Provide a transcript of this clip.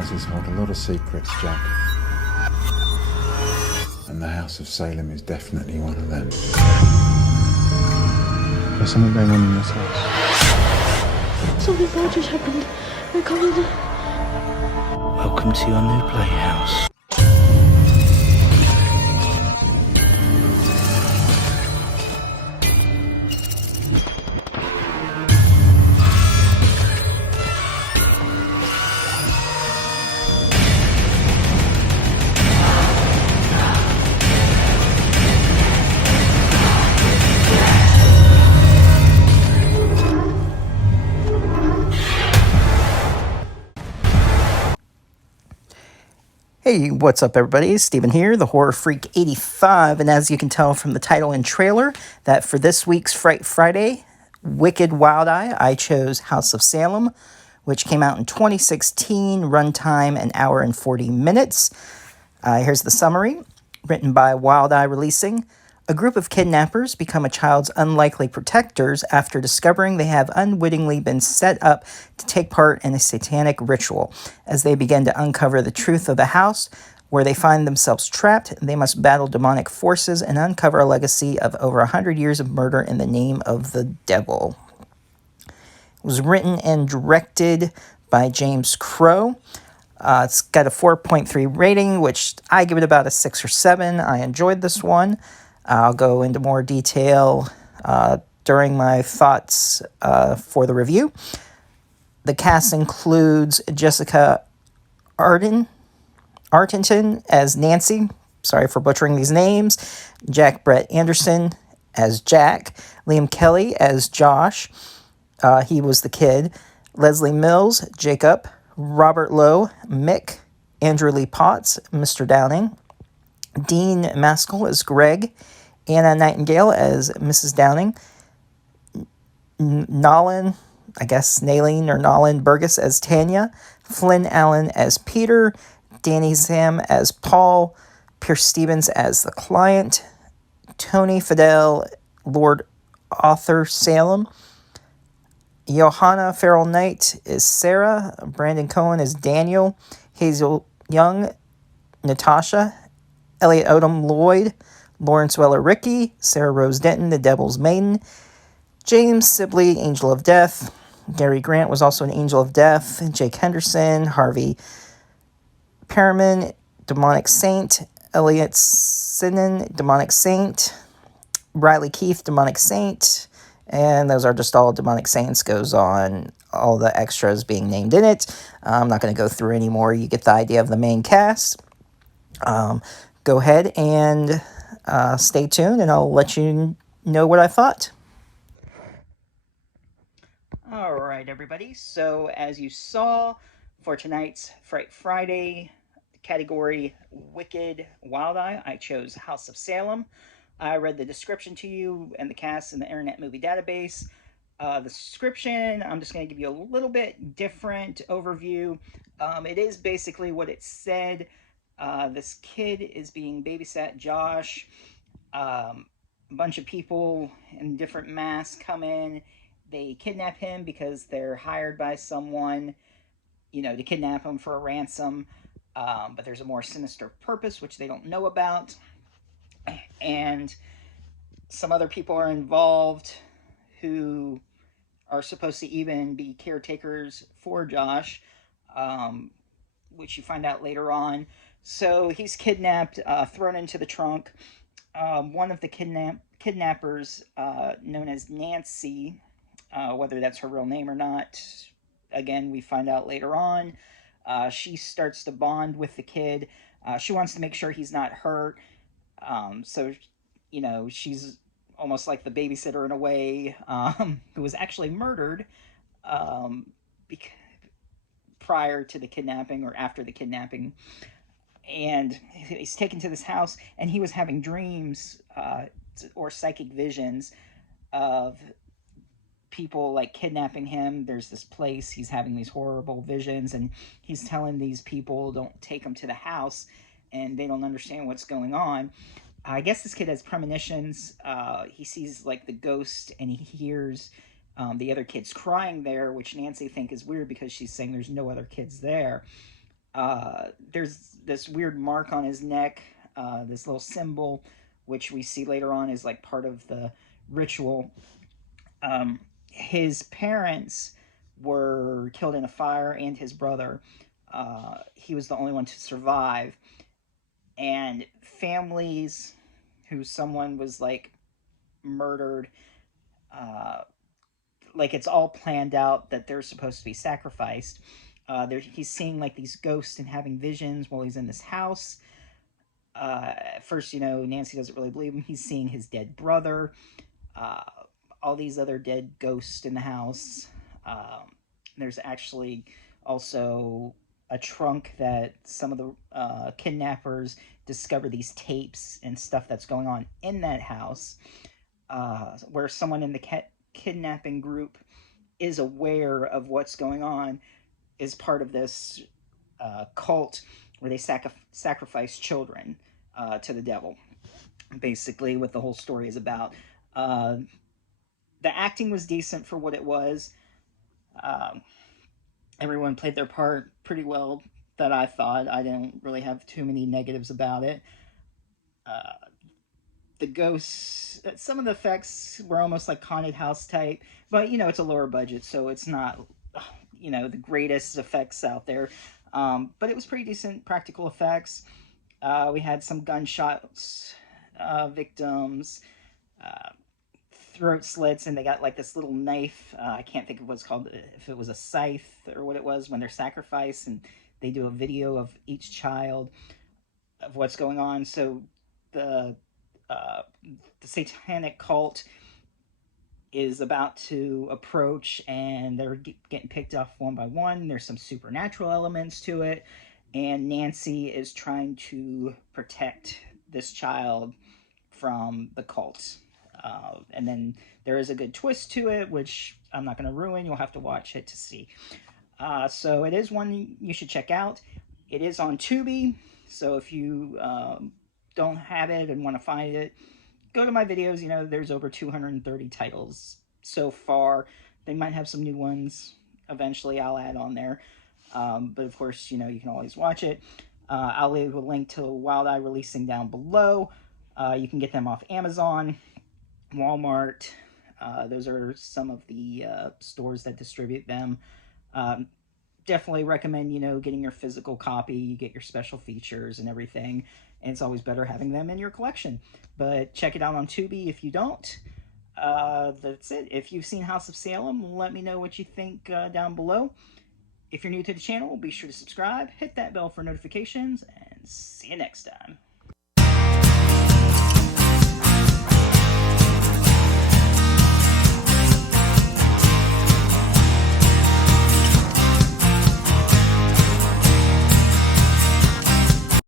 houses hold a lot of secrets, Jack. And the House of Salem is definitely one of them. There's something going on in this house. Something bad just happened. I can't. Welcome to your new playhouse. Hey, what's up everybody? Steven here, the Horror Freak 85, and as you can tell from the title and trailer, that for this week's Fright Friday, Wicked Wild Eye, I chose House of Salem, which came out in 2016, runtime an hour and 40 minutes. Here's the summary, written by Wild Eye Releasing. A group of kidnappers become a child's unlikely protectors after discovering they have unwittingly been set up to take part in a satanic ritual. As they begin to uncover the truth of the house, where they find themselves trapped, they must battle demonic forces and uncover a legacy of over 100 years of murder in the name of the devil. It was written and directed by James Crow. It's got a 4.3 rating, which I give it about a 6 or 7. I enjoyed this one. I'll go into more detail during my thoughts for the review. The cast includes Jessica Ardenton as Nancy. Sorry for butchering these names. Jack Brett Anderson as Jack. Liam Kelly as Josh. He was the kid. Leslie Mills, Jacob. Robert Lowe, Mick. Andrew Lee Potts, Mr. Downing. Dean Maskell as Greg. Anna Nightingale as Mrs. Downing. Nalin Burgess as Tanya. Flynn Allen as Peter. Danny Sam as Paul. Pierce Stevens as the client. Tony Fidel, Lord Arthur Salem. Johanna Farrell Knight is Sarah. Brandon Cohen is Daniel. Hazel Young, Natasha. Elliot Odom Lloyd. Lawrence Weller Ricky. Sarah Rose Denton, the Devil's Maiden. James Sibley, Angel of Death. Gary Grant was also an Angel of Death. Jake Henderson. Harvey Perriman, Demonic Saint. Elliot Sinan, Demonic Saint. Riley Keith, Demonic Saint. And those are just all Demonic Saints. Goes on, all the extras being named in it. I'm not going to go through anymore. You get the idea of the main cast. Go ahead and stay tuned, and I'll let you know what I thought. All right, everybody. So, as you saw, for tonight's Fright Friday category, Wicked Wild Eye, I chose House of Salem. I read the description to you and the cast in the Internet Movie Database. The description, I'm just going to give you a little bit different overview. It is basically what it said. This kid is being babysat, Josh. A bunch of people in different masks come in. They kidnap him because they're hired by someone, to kidnap him for a ransom. But there's a more sinister purpose, which they don't know about. And some other people are involved who are supposed to even be caretakers for Josh, which you find out later on. So he's kidnapped, thrown into the trunk. One of the kidnappers, known as Nancy, whether that's her real name or not, again, we find out later on. She starts to bond with the kid. She wants to make sure he's not hurt. So, she's almost like the babysitter in a way, who was actually murdered prior to the kidnapping or after the kidnapping. And he's taken to this house, and he was having dreams or psychic visions of people like kidnapping him. There's this place, he's having these horrible visions, and he's telling these people don't take him to the house, and they don't understand what's going on. I guess this kid has premonitions. He sees like the ghost, and he hears the other kids crying there, which Nancy think is weird because she's saying there's no other kids there. There's this weird mark on his neck, this little symbol, which we see later on is like part of the ritual. His parents were killed in a fire, and his brother. He was the only one to survive. And families who someone was like murdered, like it's all planned out that they're supposed to be sacrificed. He's seeing like these ghosts and having visions while he's in this house. At first, Nancy doesn't really believe him. He's seeing his dead brother, uh, all these other dead ghosts in the house. There's actually also a trunk that some of the kidnappers discover these tapes and stuff that's going on in that house, where someone in the kidnapping group is aware of what's going on, is part of this cult where they sacrifice children to the devil. Basically, what the whole story is about. The acting was decent for what it was. Everyone played their part pretty well, that I thought. I didn't really have too many negatives about it. The ghosts, some of the effects were almost like haunted house type, but it's a lower budget, so it's not the greatest effects out there. But it was pretty decent practical effects. We had some gunshots, victims, throat slits, and they got like this little knife. I can't think of what's called, if it was a scythe or what it was, when they're sacrificed, and they do a video of each child of what's going on. So the satanic cult is about to approach, and they're getting picked off one by one. There's some supernatural elements to it, and Nancy is trying to protect this child from the cult. And then there is a good twist to it, which I'm not going to ruin. You'll have to watch it to see. So it is one you should check out. It is on Tubi, so if you don't have it and want to find it, go to my videos. There's over 230 titles so far. They might have some new ones eventually I'll add on there. But of course, you can always watch it. I'll leave a link to Wild Eye releasing down below. You can get them off Amazon, Walmart. Those are some of the stores that distribute them. Definitely recommend, getting your physical copy. You get your special features and everything, and it's always better having them in your collection. But check it out on Tubi if you don't. That's it. If you've seen House of Salem, let me know what you think down below. If you're new to the channel, be sure to subscribe, hit that bell for notifications, and see you next time.